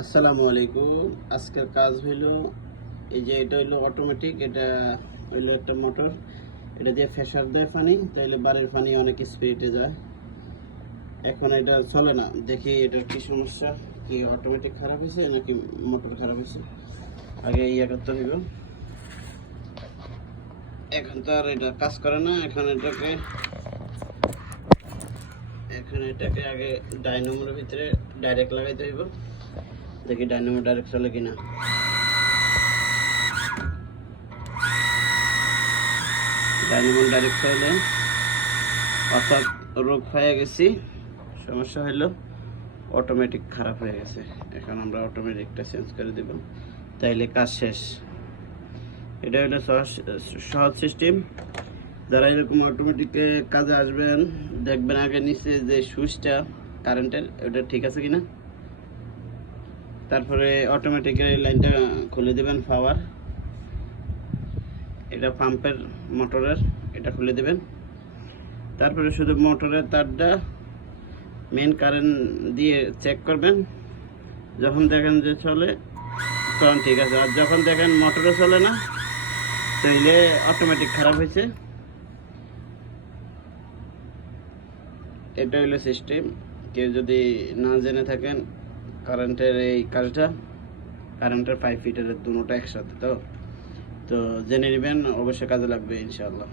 আসসালামু আলাইকুম। আজকের কাজ হইলো এই যে এটা হইলো অটোমেটিক, এটা হইলো একটা মোটর, এটা দিয়ে প্রেসার দেয় পানি, তাইলে বাড়ির পানি অনেক স্পিডে যায়। এখন এটা চলে না, দেখি এটার কি সমস্যা, কি অটোমেটিক খারাপ হয়েছে নাকি মোটর খারাপ হয়েছে। আগে ইয়ে করতে হইব, এখন তো আর এটা কাজ করে না। এখন এটাকে আগে ডাইনামোর ভিতরে ডাইরেক্ট লাগাইতে হইব, দেখি ডাইনামো ডাইরেক্ট চলে কিনা। ডাইনামো ডাইরেক্ট চলে, অর্থাৎ রোগ হয়ে গেছি। সমস্যা হলো অটোমেটিক খারাপ হয়ে গেছে। এখন আমরা অটোমেটিকটা চেঞ্জ করে দেব, তাইলে কাজ শেষ। এটা হলো সহজ সিস্টেম। যারা এরকম অটোমেটিকে কাজে আসবেন, দেখবেন আগে নিচে যে সুইচটা কারেন্টের, ওটা ঠিক আছে কিনা। তারপরে অটোমেটিকের লাইনটা খুলে দেবেন, পাওয়ার, এটা পাম্পের মোটরের, এটা খুলে দেবেন। তারপরে শুধু মোটরের তারটা মেন কারেন্ট দিয়ে চেক করবেন। যখন দেখেন যে চলে তখন ঠিক আছে, আর যখন দেখেন মোটরে চলে না, তাইলে অটোমেটিক খারাপ হয়েছে। এটা হলো সিস্টেম। কেউ যদি না জেনে থাকেন কারেন্টের এই কাজটা, কারেন্টের 5 ফিটের দুটোটা একসাথে, তো জেনে নেবেন, অবশ্যই কাজে লাগবে ইনশাআল্লাহ।